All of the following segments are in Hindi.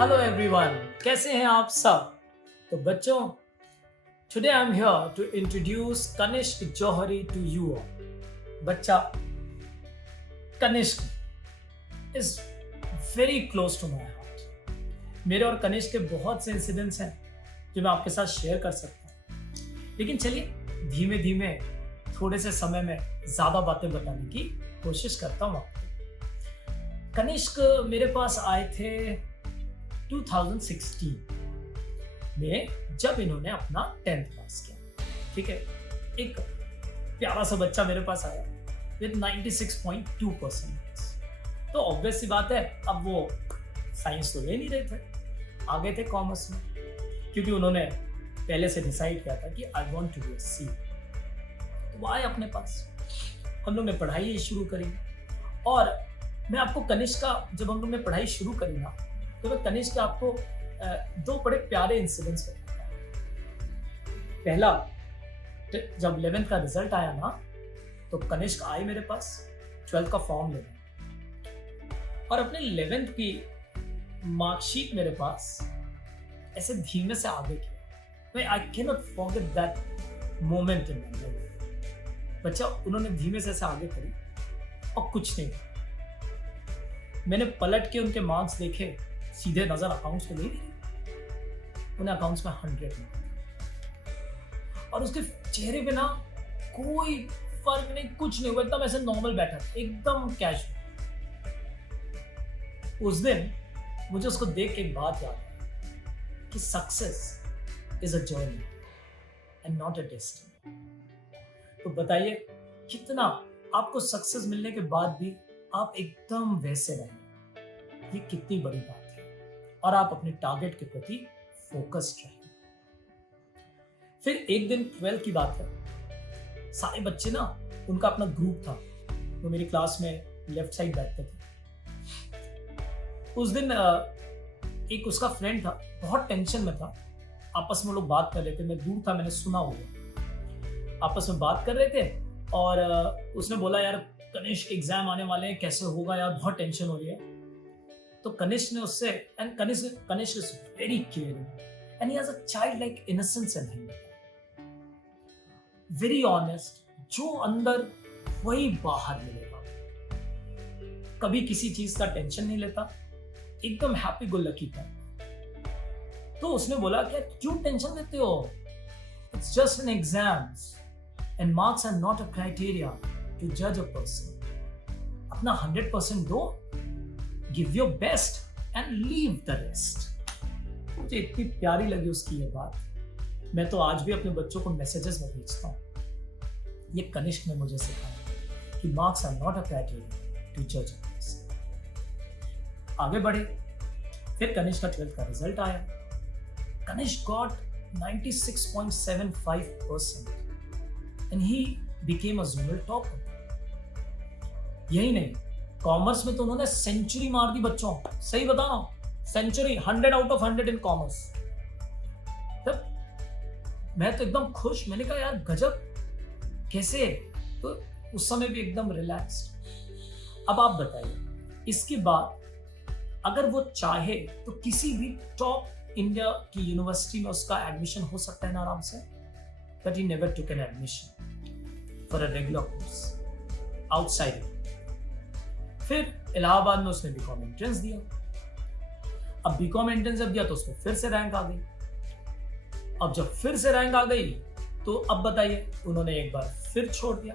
हेलो एवरीवन, कैसे हैं आप सब? तो बच्चों, today I am here to introduce Kanishk Johri to you all. बच्चा Kanishk is very close to my heart. मेरे और कनिष्क के बहुत से इंसिडेंट्स हैं जो मैं आपके साथ शेयर कर सकता हूँ, लेकिन चलिए धीमे धीमे थोड़े से समय में ज्यादा बातें बताने की कोशिश करता हूँ आपको। कनिष्क मेरे पास आए थे 2016 में, जब इन्होंने अपना 10th पास किया। ठीक है, एक प्यारा सा बच्चा मेरे पास आया विद 96.2%। तो ऑब्वियस सी बात है, अब वो साइंस तो ले नहीं रहे थे, आ गए थे कॉमर्स में, क्योंकि उन्होंने पहले से डिसाइड किया था कि I want to be a C. तो वो आए अपने पास, हम लोग ने पढ़ाई शुरू करी। और मैं आपको कनिष्क का, जब हम लोग ने पढ़ाई शुरू करी ना, तो मैं कनिष्क के आपको दो बड़े प्यारे इंसिडेंट्स बताता हूँ। पहला, जब 11th का रिजल्ट आया ना, तो कनिष्क आए मेरे पास 12th का फॉर्म लेने, और अपने 11th की मार्कशीट मेरे पास ऐसे धीमे से आगे किया। I can not forget that moment in my life. बच्चा, उन्होंने धीमे से ऐसे आगे करी और कुछ नहीं। मैंने पलट के उनके मार्क्स देखे, सीधे नजर अकाउंट्स पे नहीं दी, उन्हें अकाउंट्स में 100 मिला, और उसके चेहरे पे ना कोई फर्क नहीं, कुछ नहीं हुआ, एकदम ऐसे नॉर्मल बैठा था, एकदम कैजुअल। उस दिन मुझे उसको देख के एक बात याद आई कि success is a journey and not a destiny. तो बताइए, कितना आपको सक्सेस मिलने के बाद भी आप एकदम वैसे रहें, ये कितनी बड़ी बात है। और आप अपने टारगेट के प्रति फोकस्ड रहें। फिर एक दिन 12th की बात है, सारे बच्चे ना, उनका अपना ग्रुप था, वो मेरी क्लास में लेफ्ट साइड बैठते थे। उस दिन एक उसका फ्रेंड था, बहुत टेंशन में था, आपस में लोग बात कर रहे थे, मैं दूर था, मैंने सुना होगा, आपस में बात कर रहे थे। और उसने बोला, यार कनिष्क एग्जाम आने वाले हैं, कैसे होगा यार, बहुत टेंशन हो रही है। तो कनिष्क ने उससे, and Kanishk is very caring and he has a child like innocence in him, very honest, जो अंदर वही बाहर मिलेगा, कभी किसी चीज का टेंशन नहीं लेता, एकदम हैप्पी गो लकी था। तो उसने बोला कि क्यों टेंशन लेते हो, it's just an exams and marks are not a criteria to जज अ पर्सन। अपना 100% दो, give your best and leave the rest. मुझे इतनी प्यारी लगी उसकी ये बात, मैं तो आज भी अपने बच्चों को मैसेजेस में भेजता हूँ। ये कनिष्क ने मुझे सिखाया कि marks are not a criteria to जज अ पर्सन। आगे बढ़े, फिर कनिष्क का 12th का रिजल्ट आया। Kanishk got 96.75% and he became a zonal topper. यही नहीं, कॉमर्स में तो उन्होंने सेंचुरी मार दी बच्चों, सही बता रहा हूं, century, 100 out of 100 in commerce. तब मैं तो एकदम खुश, मैंने कहा यार गजब, कैसे? तो उस समय भी एकदम रिलैक्स्ड। अब आप बताइए, इसके बाद अगर वो चाहे तो किसी भी टॉप इंडिया की यूनिवर्सिटी में उसका एडमिशन हो सकता है ना आराम से, but he never took an admission for a regular course outside. फिर इलाहाबाद में उसने बीकॉम एंट्रेंस दिया। अब बीकॉम एंट्रेंस जब दिया तो उसमें फिर से रैंक आ गई। अब जब फिर से रैंक आ गई, तो अब बताइए, उन्होंने एक बार फिर छोड़ दिया।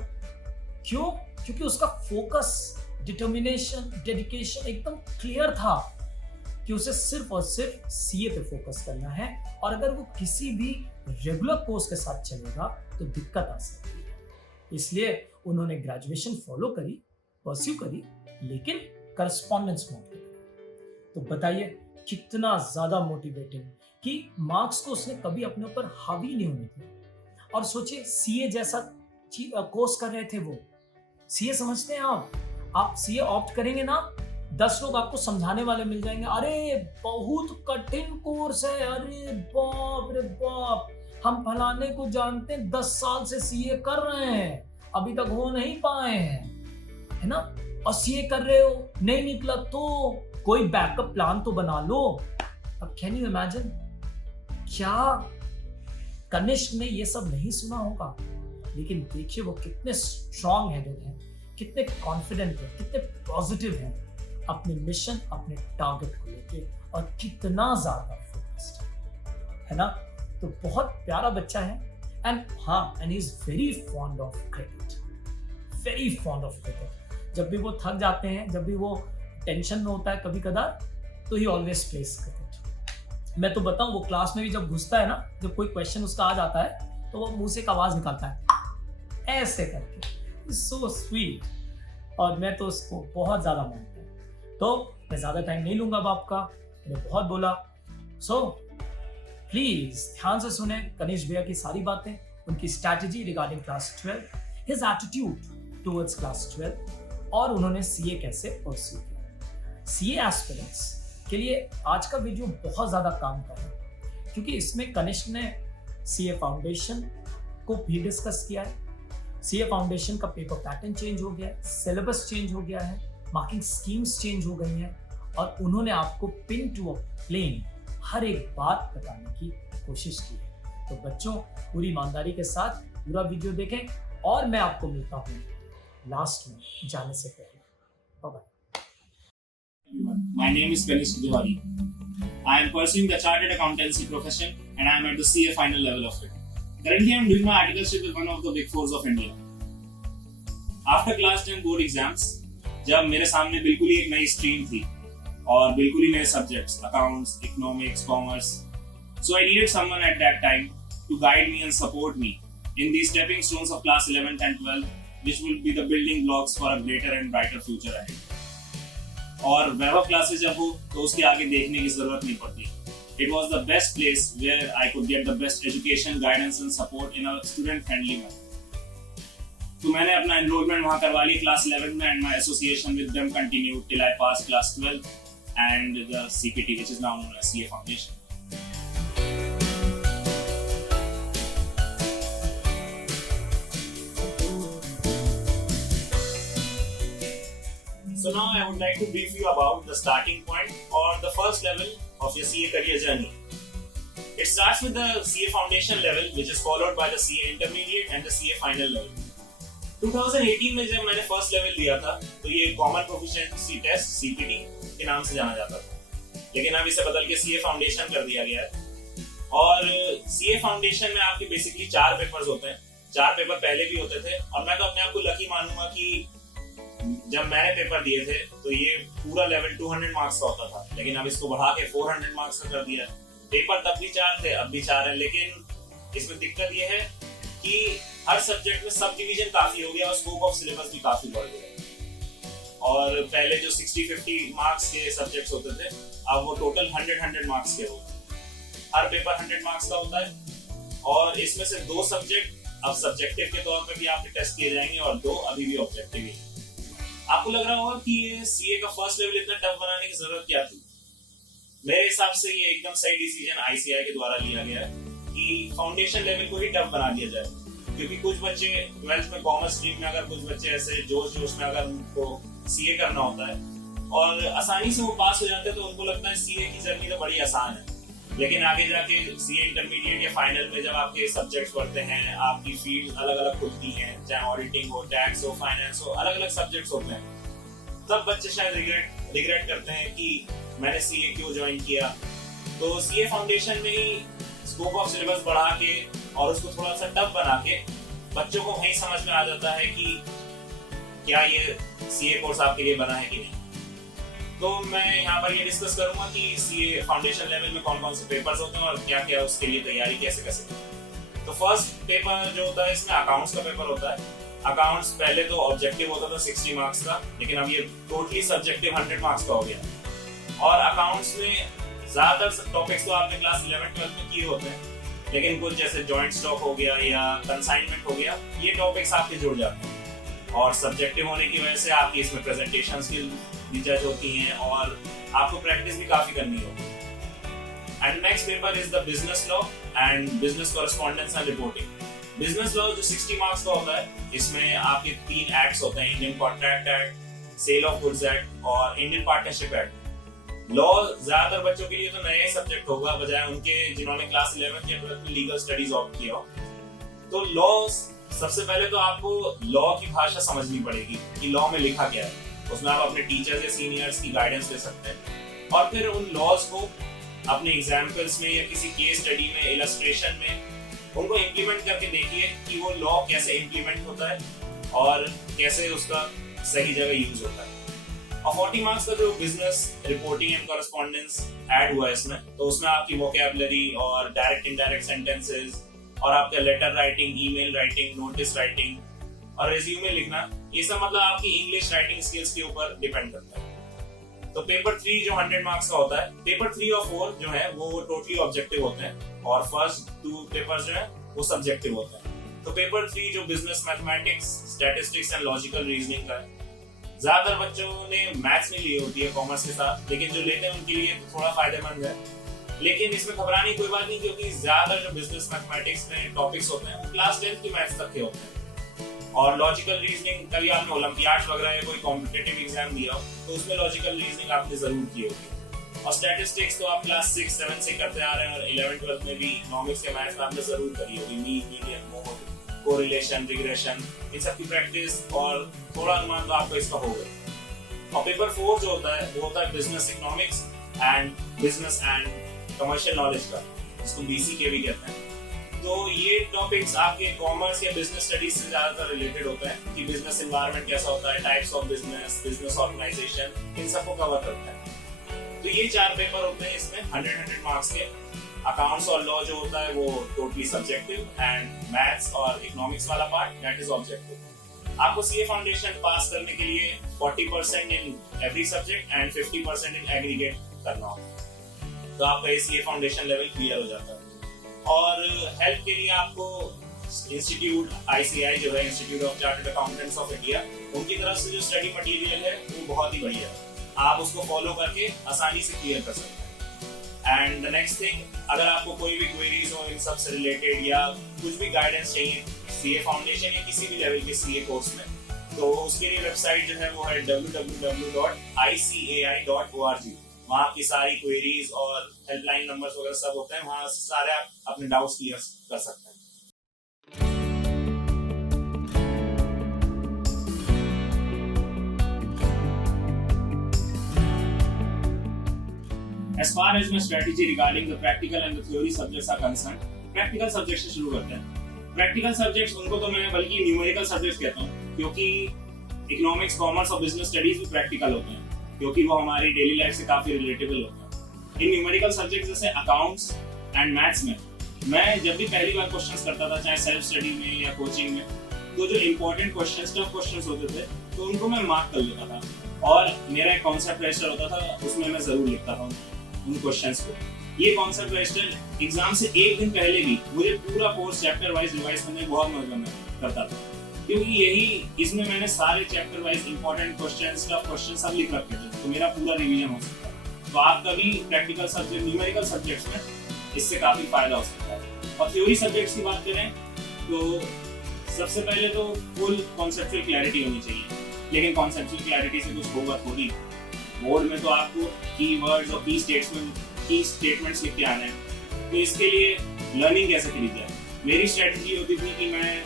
क्यों? क्योंकि उसका फोकस, डिटर्मिनेशन, डेडिकेशन एकदम क्लियर था कि उसे सिर्फ और सिर्फ सीए पे फोकस करना है, और अगर वो किसी भी रेगुलर कोर्स के साथ चलेगा तो दिक्कत आ सकती है। इसलिए उन्होंने ग्रेजुएशन फॉलो करी, परस्यू करी, लेकिन करस्पॉन्डेंस मोड पे। तो बताइए कितना ज्यादा मोटिवेटिंग कि मार्क्स को उसने कभी अपने ऊपर हावी नहीं होने दिया। और सोचिए, सीए जैसा कोर्स कर रहे थे वो। सीए समझते हैं आप सीए ऑप्ट करेंगे ना, 10 लोग आपको समझाने वाले मिल जाएंगे, अरे बहुत कठिन कोर्स है, अरे बाप रे बाप, हम फलाने को जानते हैं, 10 साल से सीए कर रहे हैं, अभी तक हो नहीं पाए हैं, है ना। और सीए कर रहे हो, नहीं निकला तो कोई बैकअप प्लान तो बना लो। अब कैन यू इमेजिन, क्या कनिष्क ने ये सब नहीं सुना होगा? लेकिन देखिए वो कितने स्ट्रॉन्ग हेडेड हैं, कितने कॉन्फिडेंट हैं, कितने पॉजिटिव हैं अपने मिशन, अपने टारगेट को लेके, और कितना ज्यादा फोकस्ड है ना। तो बहुत प्यारा बच्चा है। And he is very fond of cricket, very fond of cricket. जब भी वो थक जाते हैं, जब भी वो टेंशन में होता है कभी कदार, तो ही ऑलवेज प्लेस क्रिकेट। मैं तो बताऊं, वो क्लास में भी जब घुसता है ना, जब कोई क्वेश्चन उसका आ जाता है, तो वो मुंह से एक आवाज निकालता है ऐसे करके, सो स्वीट। और मैं तो उसको बहुत ज्यादा मानता हूँ। तो मैं ज्यादा टाइम नहीं लूंगा अब आपका, मैंने बहुत बोला। सो प्लीज ध्यान से सुने कनिष्क भैया की सारी बातें, उनकी strategy regarding class 12, his attitude towards class 12, और उन्होंने सीए कैसे परस्यू किया। सीए एस्पिरेंट्स के लिए आज का वीडियो बहुत ज्यादा काम कर रहा है, क्योंकि इसमें कनिष्क ने सीए फाउंडेशन को भी डिस्कस किया है। सीए फाउंडेशन का पेपर पैटर्न चेंज हो गया है, सिलेबस चेंज हो गया है, मार्किंग स्कीम्स चेंज हो गई हैं, और उन्होंने आपको पिन टू अ प्लेन हर एक बात बताने की कोशिश की है। तो बच्चों, पूरी ईमानदारी के साथ पूरा वीडियो देखें, और मैं आपको मिलता हूँ लास्ट में जाने से पहले। Bye bye. My name is Kanish Tiwari. I am pursuing the Chartered Accountancy profession and I am at the CA final level of it. Currently, I am doing my articleship with one of the big fours of India. After class 10 board exams, जब मेरे सामने बिल्कुल ही एक नई स्ट्रीम थी और बिल्कुल ही नए subjects, accounts, economics, commerce, so I needed someone at that time to guide me and support me in these stepping stones of class 11th and 12th, which will be the building blocks for a greater and brighter future ahead. और वैभव क्लासेस जब हो तो उसके आगे देखने की जरूरत नहीं पड़ती। It was the best place where I could get the best education, guidance and support in a student-friendly manner. तो मैंने अपना enrollment वहाँ करवा ली class 11 में, and my association with them continued till I passed class 12 and the CPT, which is now known as CA Foundation. So now I would like to brief you about the starting point or the first level of your CA career journey. It starts with the CA foundation level, which is followed by the CA intermediate and the CA final level. 2018 में जब मैंने फर्स्ट लेवल दिया था, तो ये कॉमन प्रोफिशिएंसी टेस्ट CPT के नाम से जाना जाता था, लेकिन अब इसे बदल के CA फाउंडेशन कर दिया गया है। और CA फाउंडेशन में आपके बेसिकली 4 पेपर्स होते हैं। 4 पेपर पहले भी होते थे, और मैं तो अपने आप को लकी मानूंगा कि जब मैंने पेपर दिए थे तो ये पूरा लेवल 200 मार्क्स का होता था, लेकिन अब इसको बढ़ा के 400 मार्क्स का कर दिया। पेपर तब भी 4 थे, अब भी 4 है, लेकिन इसमें दिक्कत ये है कि हर सब्जेक्ट में सब डिवीजन काफी हो गया और स्कोप ऑफ सिलेबस भी काफी बढ़ गया। और पहले जो 60-50 मार्क्स के सब्जेक्ट्स होते थे, अब वो टोटल 100 मार्क्स के हो गए। हर पेपर 100 मार्क्स का होता है, और इसमें से 2 सब्जेक्ट अब सब्जेक्टिव के तौर पर भी आपके टेस्ट किए जाएंगे और 2 अभी भी ऑब्जेक्टिव ही। आपको लग रहा होगा कि ये सीए का फर्स्ट लेवल इतना टफ बनाने की जरूरत क्या थी? मेरे हिसाब से ये एकदम सही डिसीजन आईसीआई के द्वारा लिया गया है कि फाउंडेशन लेवल को ही टफ बना दिया जाए, क्योंकि कुछ बच्चे 12th में कॉमर्स स्ट्रीम में, अगर कुछ बच्चे ऐसे जोश में अगर उनको सीए करना होता है और आसानी से वो पास हो जाते हैं, तो उनको लगता है सीए की जर्नी तो बड़ी आसान है। लेकिन आगे जाके सीए इंटरमीडिएट या फाइनल में जब आपके सब्जेक्ट्स पढ़ते हैं, आपकी फील्ड अलग अलग खुलती हैं, चाहे ऑडिटिंग हो, टैक्स हो, फाइनेंस हो, अलग अलग सब्जेक्ट्स होते हैं, तब बच्चे शायद रिग्रेट करते हैं कि मैंने सीए क्यों ज्वाइन किया। तो सीए फाउंडेशन में ही स्कोप ऑफ सिलेबस बढ़ा के और उसको थोड़ा सा टफ बना के बच्चों को वही समझ में आ जाता है कि क्या ये सीए कोर्स आपके लिए बना है कि नहीं। तो मैं यहाँ पर ये डिस्कस करूंगा कि सीए फाउंडेशन लेवल में कौन कौन से पेपर्स होते हैं और क्या क्या उसके लिए तैयारी कैसे कर सकते हैं। तो फर्स्ट पेपर जो होता है इसमें अकाउंट्स का पेपर होता है। अकाउंट्स पहले तो ऑब्जेक्टिव होता था 60 मार्क्स का, लेकिन अब ये टोटली सब्जेक्टिव 100 मार्क्स का हो गया। और अकाउंट्स में ज्यादातर टॉपिक्स तो आपने क्लास 11-12 में किए होते हैं, लेकिन कुछ जैसे जॉइंट स्टॉक हो गया या कंसाइनमेंट हो गया, ये टॉपिक्स आपके जुड़ जाते हैं। और सब्जेक्टिव होने की वजह से आपकी इसमें प्रेजेंटेशन स्किल भी जज होती हैं और आपको प्रैक्टिस भी काफी करनी होगी। And next paper is the business law and business correspondence and reporting. Business law जो 60 मार्क्स का होता है, इसमें आपके 3 एक्ट्स होते हैं, Indian contract act, sale of goods act और इंडियन पार्टनरशिप एक्ट। लॉ ज्यादातर बच्चों के लिए तो नया सब्जेक्ट होगा बजाय उनके जिन्होंने क्लास 11 या 12 में लीगल स्टडीज ऑप्ट किया हो। तो लॉ सबसे पहले तो आपको लॉ की भाषा समझनी पड़ेगी कि लॉ में लिखा क्या है। उसमें आप अपने टीचर्स या सीनियर्स की गाइडेंस ले सकते हैं और फिर उन लॉज को अपने एग्जाम्पल्स में या किसी केस स्टडी में, इलस्ट्रेशन में उनको इम्प्लीमेंट करके देखिए कि वो लॉ कैसे इम्प्लीमेंट होता है और कैसे उसका सही जगह यूज होता है। और 40 मार्क्स का जो business reporting and correspondence add हुआ है इसमें, तो उसमें आपकी वोकैबुलरी और डायरेक्ट इनडायरेक्ट सेंटेंसेस और आपका letter writing, email writing, notice writing और रिज्यूमे लिखना, ये सब मतलब आपकी इंग्लिश राइटिंग स्किल्स के ऊपर डिपेंड करता है। तो पेपर 3 जो 100 मार्क्स का होता है, पेपर 3 और 4 जो है वो टोटली ऑब्जेक्टिव होते हैं और फर्स्ट 2 पेपर्स जो है वो सब्जेक्टिव होते हैं। तो पेपर 3 जो business mathematics, statistics and logical reasoning का है, ज्यादातर बच्चों ने मैथ्स नहीं ली होती है कॉमर्स के साथ, लेकिन जो लेते हैं उनके लिए तो थोड़ा फायदेमंद है। लेकिन इसमें घबराने की कोई बात नहीं, क्योंकि ज्यादातर जो बिजनेस मैथमेटिक्स में टॉपिक्स होते हैं वो क्लास 10 की मैथ्स तक के होते हैं। और लॉजिकल रीजनिंग, कभी आपने ओलंपियाड वगैरह या कोई कॉम्पिटिटिव एग्जाम दिया हो तो उसमें लॉजिकल रीजनिंग आपने जरूर की होगी। और स्टैटिस्टिक्स तो आप क्लास 6, 7 से करते आ रहे हैं और 11, 12 में भी इकोनॉमिक्स के मैथ्स आपने जरूर करी होगी। Mean, median, mode, correlation, regression, इन सब की प्रैक्टिस और थोड़ा अनुमान तो आपको इसका होगा। और पेपर 4 जो होता है वो होता है business economics and business and commercial knowledge का, जिसको BCK भी कहते हैं। तो ये टॉपिक्स आपके कॉमर्स या बिजनेस स्टडीज से ज्यादातर रिलेटेड होता है कि बिजनेस एनवायरनमेंट कैसा होता है, types of business, business organization, इन सबको कवर करता है। तो ये 4 पेपर होते हैं इसमें 100 मार्क्स के। अकाउंट्स और लॉ जो होता है वो टोटली सब्जेक्टिव एंड मैथ्स और इकोनॉमिक्स वाला पार्ट दैट इज ऑब्जेक्टिव। आपको CA फाउंडेशन पास करने के लिए 40% in every subject and 50% in aggregate करना होगा, तो आपका CA फाउंडेशन लेवल क्लियर हो जाता है। और हेल्प के लिए आपको इंस्टीट्यूट ICI जो है, institute of chartered accountants of India, उनकी तरफ से जो स्टडी मटेरियल है वो बहुत ही बढ़िया है। आप उसको फॉलो करके आसानी से क्लियर कर सकते हैं। एंड द नेक्स्ट थिंग, अगर आपको कोई भी क्वेरीज हो इन सब से रिलेटेड या कुछ भी गाइडेंस चाहिए CA फाउंडेशन या किसी भी लेवल के CA कोर्स में, तो उसके लिए वेबसाइट जो है वो है www.icai.org। वहाँ की सारी क्वेरीज और हेल्पलाइन नंबर्स वगैरह सब होते हैं, वहाँ सारे आप अपने डाउट्स क्लियर कर सकते हैं। As far as my strategy regarding the practical and the theory subjects are concerned, practical subjects से शुरू करते हैं। Practical subjects उनको तो मैं बल्कि न्यूमेरिकल सब्जेक्ट्स कहता हूँ, क्योंकि इकोनॉमिक्स, कॉमर्स और बिजनेस स्टडीज भी प्रैक्टिकल होते हैं, क्योंकि वो हमारी डेली लाइफ से काफी रिलेटेबल होते हैं। इन न्यूमेरिकल सब्जेक्ट्स जैसे अकाउंट्स एंड मैथ्स में मैं जब भी पहली बार क्वेश्चंस करता था, चाहे सेल्फ स्टडी में या कोचिंग में, तो जो इंपॉर्टेंट क्वेश्चंस, टफ क्वेश्चंस होते थे तो उनको मैं मार्क कर लेता था और मेरा एक कॉन्सेप्ट रजिस्टर होता था, उसमें मैं जरूर लिखता था उन क्वेश्चंस को। ये कॉन्सेप्ट रजिस्टर एग्जाम से एक दिन पहले भी मुझे पूरा कोर्स चैप्टर वाइज रिवाइज करने में बहुत मदद करता था, क्योंकि यही इसमें मैंने सारे chapter wise important questions, tough questions सब लिख रखे थे, तो मेरा पूरा रिवीजन हो सकता है। तो आपका भी प्रैक्टिकल सब्जेक्ट, न्यूमेरिकल सब्जेक्ट्स में इससे काफी फायदा हो सकता है। और थ्योरी सब्जेक्ट्स की बात करें तो सबसे पहले तो फुल कॉन्सेप्चुअल क्लैरिटी होनी चाहिए, लेकिन कॉन्सेप्चुअल क्लैरिटी से कुछ होगा थोड़ी। बोर्ड में तो आपको कीवर्ड्स और की स्टेटमेंट्स लिख के आने हैं, तो इसके लिए लर्निंग कैसे करी जाए। मेरी स्ट्रेटजी होती थी कि मैं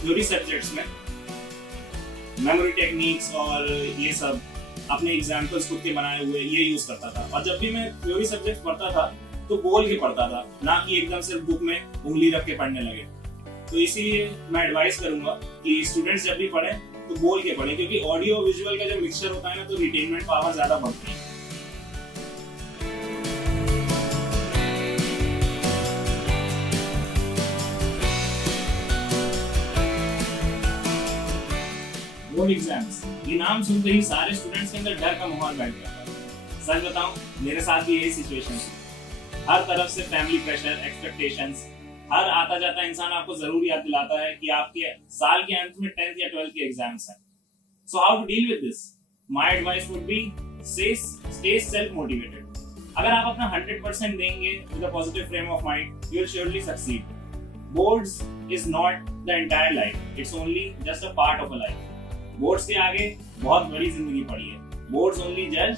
थ्योरी सब्जेक्ट्स में मेमोरी टेक्निक्स और ये सब अपने एग्जाम्पल्स खुद के बनाए हुए ये यूज करता था। और जब भी मैं थ्योरी सब्जेक्ट पढ़ता था तो बोल के पढ़ता था, ना कि एकदम से बुक में उंगली रख के पढ़ने लगे। तो इसीलिए मैं एडवाइस करूंगा कि स्टूडेंट्स जब भी पढ़ें तो बोल के पढ़ें, क्योंकि ऑडियो विजुअल का जो मिक्सचर होता है ना, तो रिटेनमेंट पावर ज्यादा बढ़ती है। बोर्ड एग्जाम्स, ये नाम सुनते ही सारे स्टूडेंट्स के अंदर डर का माहौल बैठ जाता है। सच बताऊं, मेरे साथ भी यही सिचुएशन है। हर तरफ से फैमिली प्रेशर, एक्सपेक्टेशंस, हर आता जाता इंसान आपको जरूर याद दिलाता है कि आपके साल के अंत में 10th या 12th के एग्जाम्स हैं। So how to deal with this? My advice would be stay self motivated. अगर आप अपना 100% देंगे with a positive frame of mind, you will surely succeed. Boards is not the entire life, it's only just a part of a life. Boards के आगे बहुत बड़ी जिंदगी पड़ी है। बोर्ड्स ओनली जज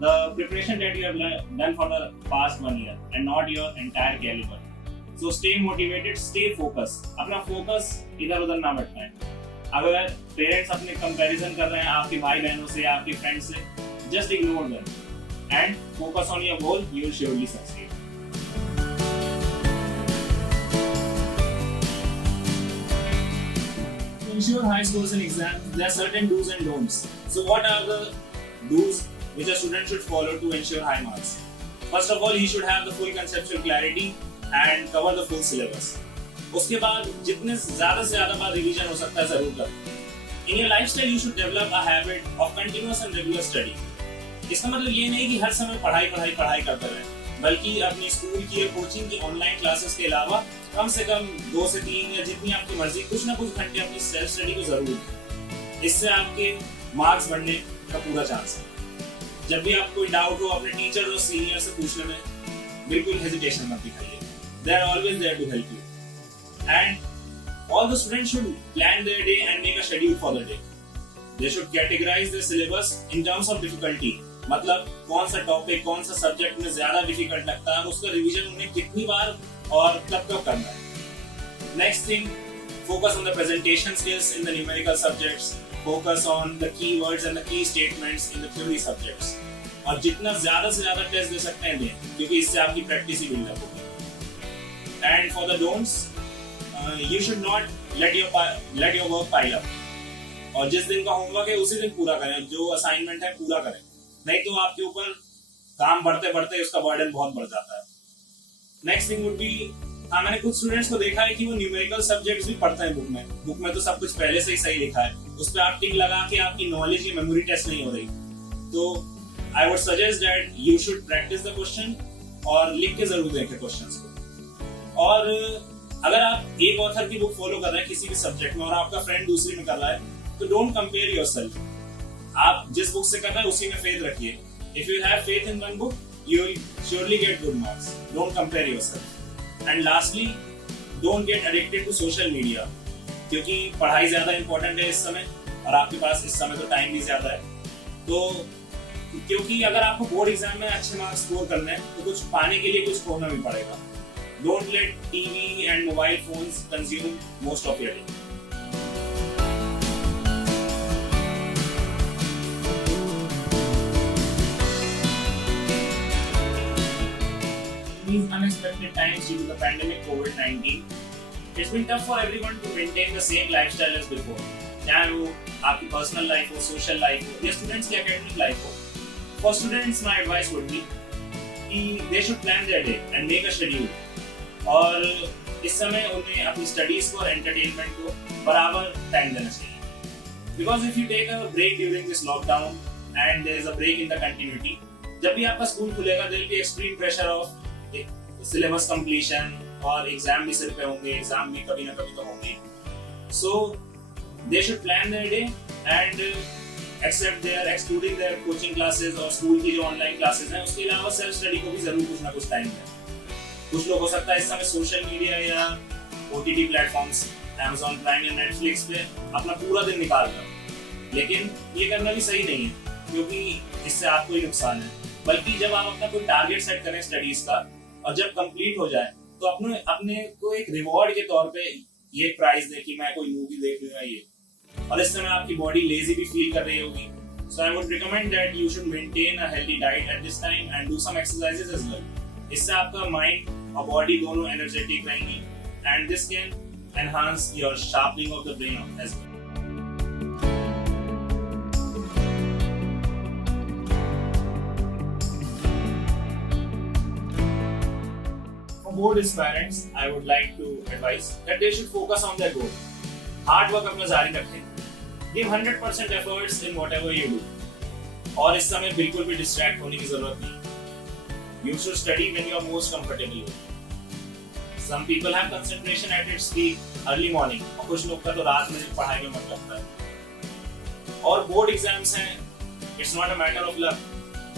the preparation that you have done for the past 1 year and not your entire caliber. So stay motivated, stay focused. अपना focus इधर उधर ना भटकाएं. अगर पेरेंट्स अपने कंपैरिजन कर रहे हैं आपके भाई बहनों से, आपके फ्रेंड्स से, just ignore them and focus on your goal. You will surely succeed. To ensure high scores in exams, there are certain do's and don'ts. So what are the do's which a student should follow to ensure high marks? First of all, he should have the full conceptual clarity and cover the full syllabus. उसके बाद जितने ज़्यादा से ज़्यादा बार रिवीजन हो सकता है ज़रूर करें. In your lifestyle, you should develop a habit of continuous and regular study. इसका मतलब ये नहीं कि हर समय पढ़ाई करते रहें, बल्कि अपनी स्कूल की या कोचिंग की ऑनलाइन क्लासेस के अलावा कम से कम 2 से 3 या जितनी आपकी मर्जी कुछ ना कुछ घंटे अपनी सेल्फ स्टडी को जरूर दें. इससे आपके मार्क्स बढ़ने का पूरा चांस है. जब भी आपको कोई डाउट हो अपने टीचर और सीनियर से पूछने में बिल्कुल हेजिटेशन मत दिखाइए. They are always there to help you. And all the students should plan their day and make a schedule for the day. They should categorize their syllabus in terms of difficulty. मतलब कौन सा टॉपिक, कौन सा सब्जेक्ट में ज्यादा डिफिकल्ट लगता है और उसका रिवीजन उन्हें कितनी बार और कब करना है. Next thing, focus on the presentation skills in the numerical subjects. Focus on the keywords and the key statements in the theory subjects. और जितना ज्यादा से ज्यादा टेस्ट दे सकते हैं दें, क्योंकि इससे आपकी प्रैक्टिस ही बिल्डअप होगी. And for the don'ts, you should not let your work pile up. और जिस दिन का होमवर्क है उसी दिन पूरा करें, जो असाइनमेंट है पूरा करें, नहीं तो आपके ऊपर काम बढ़ते बढ़ते उसका बर्डन बहुत बढ़ जाता है. नेक्स्ट थिंग वुड बी, मैंने कुछ स्टूडेंट्स को देखा है कि वो न्यूमेरिकल सब्जेक्ट्स भी पढ़ते हैं बुक में तो सब कुछ पहले से ही सही लिखा है, उस पर आप टिक लगा के आपकी नॉलेज या मेमोरी टेस्ट नहीं हो रही. तो I would suggest that you should practice the question और लिख के जरूर देखें क्वेश्चंस को. और अगर आप एक ऑथर की बुक फॉलो कर रहे हैं किसी भी सब्जेक्ट में और आपका फ्रेंड दूसरी में कर रहा है, तो डोंट कंपेयर योरसेल्फ. आप जिस बुक से कर रहे हैं उसी में फेथ रखिए. If you have faith in one book, you will surely get good marks. Don't compare yourself. And lastly, don't get addicted to social media, क्योंकि पढ़ाई ज्यादा इंपॉर्टेंट है इस समय और आपके पास इस समय तो टाइम भी ज्यादा है. तो क्योंकि अगर आपको बोर्ड एग्जाम में अच्छे मार्क्स स्कोर करने हैं तो कुछ पाने के लिए कुछ खोना भी पड़ेगा. Don't let TV and mobile phones consume most of your day. These unexpected times due to the pandemic COVID-19, it's been tough for everyone to maintain the same lifestyle as before. चाहे वो आपकी personal life हो, social life हो, या students की academic life हो. For students, my advice would be कि they should plan their day and make a schedule. और इस समय उन्हें अपनी स्टडीज को और एंटरटेनमेंट को बराबर टाइम देना चाहिए. Because if you take a break during this lockdown and there is a break in the continuity, जब भी आपका स्कूल खुलेगा there will be extreme pressure of syllabus completion और एग्जाम भी सिर पे होंगे, एग्जाम भी कभी ना कभी तो होंगे. So they should plan their day and excluding their coaching classes और स्कूल की जो ऑनलाइन क्लासेस हैं उसके अलावा सेल्फ स्टडी को भी जरूर कुछ ना कुछ टाइम दें. कुछ लोग हो सकता है इस समय सोशल मीडिया या OTT प्लेटफॉर्म्स Amazon प्राइम या Netflix पे अपना पूरा दिन निकाल रहे हैं, लेकिन ये करना भी सही नहीं है क्योंकि इससे आपको ही नुकसान है. बल्कि जब आप अपना कोई टारगेट सेट करें स्टडीज का और जब कंप्लीट हो जाए तो अपने को एक रिवॉर्ड के तौर पे ये प्राइज दे कि मैं कोई मूवी देख लूंगा ये, और इस समय आपकी बॉडी लेजी भी फील कर रही होगी. So I would recommend that you should maintain a healthy diet at this time and do some exercises as well. इससे आपका माइंड और बॉडी दोनों एनर्जेटिक रहेंगी and this can enhance your sharpening of the brain as well. For board aspirants, I would like to advise that they should focus on their goal. Hard work अपना जारी रखें. Give 100% efforts in whatever you do. और इस समय बिल्कुल भी डिस्ट्रैक्ट होने की जरूरत नहीं. You should study when you are most comfortable. Some people have concentration at its peak early morning. और कुछ लोग का तो रात में पढ़ाई में मन लगता है. और बोर्ड एग्जाम्स हैं, it's not a matter of luck.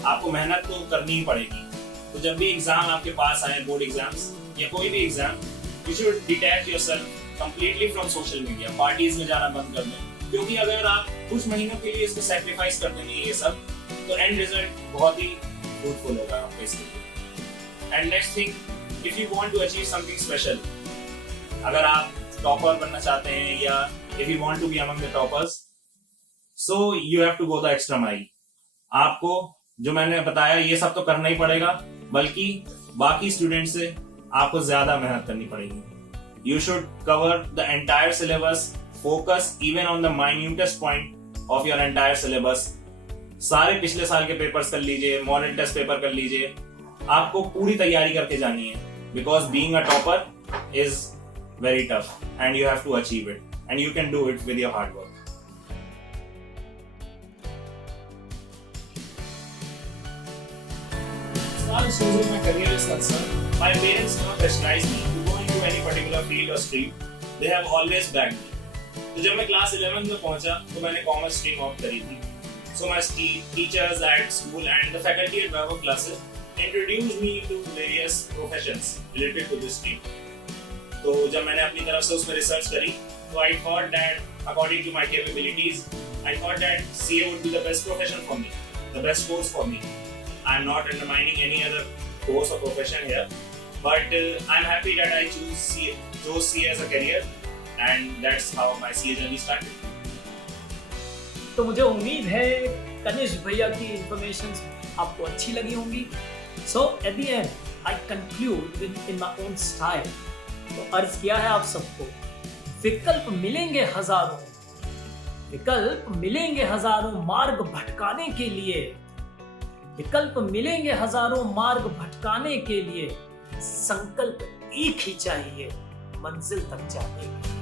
आपको मेहनत तो करनी ही पड़ेगी. तो जब भी एग्जाम आपके पास आए, बोर्ड एग्जाम्स या कोई भी exam, you should detach yourself completely from social media. Parties में जाना बंद कर दें, क्योंकि अगर आप कुछ महीनों के लिए इसको सैक्रिफाइस कर देंगे ये सब, तो एंड रिजल्ट बहुत ही फ्रूटफुल होगा आपके इसके लिए। And next thing, if you want to achieve something special, अगर आप टॉपर बनना चाहते हैं या if you want to be among the toppers, so you have to go the extra mile. आपको जो मैंने बताया ये सब तो करना ही पड़ेगा, बल्कि बाकी स्टूडेंट से आपको ज्यादा मेहनत करनी पड़ेगी। You should cover the entire syllabus, focus even on the minutest point of your entire syllabus. सारे पिछले साल के पेपर्स कर लीजिए, मॉडल टेस्ट पेपर कर लीजिए, आपको पूरी तैयारी करके जानी है, because being a topper is very tough and you have to achieve it and you can do it with your hard work. As far as choosing my career is concerned, my parents never pressurized me to go into any particular field or stream. They have always backed me. तो जब मैं क्लास 11 में पहुंचा तो मैंने कॉमर्स स्ट्रीम ऑप्ट करी थी। So my teachers at school and the faculty at Vaibhav classes introduced me to various professions related to this stream. तो जब मैंने अपनी तरफ से उसमें रिसर्च करी, तो I thought that according to my capabilities, I thought that CA would be the best profession for me, the best course for me. I'm not undermining any other course or profession here, but I'm happy that I chose CA as a career, and that's how my CA journey started. तो मुझे उम्मीद है कनिष्क भैया की इंफॉर्मेशन आपको अच्छी लगी होंगी। So at the end I conclude in my own style. तो अर्ज किया है आप सबको, विकल्प मिलेंगे हजारों, विकल्प मिलेंगे हजारों मार्ग भटकाने के लिए, विकल्प मिलेंगे हजारों मार्ग भटकाने के लिए, संकल्प एक ही चाहिए मंजिल तक जाने के लिए।